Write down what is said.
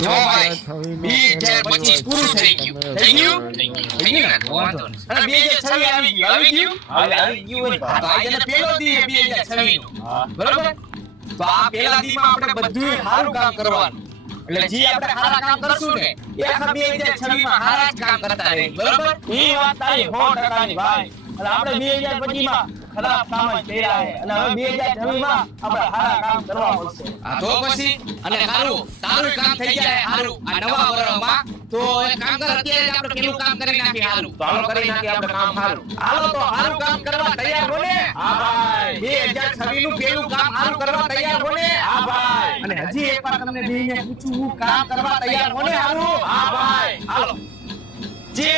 જો ભાઈ 2025 પૂરું થઈ ગયું. થઈ ગયું ને વાંધો નહીં. અને 2026 આવી ગયું. આવી ગયું હોય. તો આજે પહેલો દી 2026 નો. બરોબર? તો આ પહેલા દીમાં આપણે બધું સારું કામ કરવાનું. એટલે જે આપણે સારા કામ કરશું ને એ આખા 2026 માં સારા જ કામ કરતા રહે. બરોબર? એ વાત તારી 100% ની ભાઈ. અને આપણે 2025 માં ખરાબ કામ જ કર્યા છે અને હવે 2026 માં આપણે સારા કામ કરવા પડશે. આ તો પછી અને સારું કામ થઈ જાય સારું આ નવા વર્ષમાં તો એક કામ કર અત્યારે જ આપણે પેલું કામ કરી નાખી સારું. તો હાલો કરી નાખી આપણે કામ સારું. હાલો તો સારું કામ કરવા તૈયાર હો ને? હા ભાઈ. 2026 નું પેલું કામ સારું કરવા તૈયાર હો ને? હા ભાઈ. અને હજી એકવાર તમને બેયને પૂછું હું કામ કરવા તૈયાર હો ને સારું? હા ભાઈ. હાલો. જય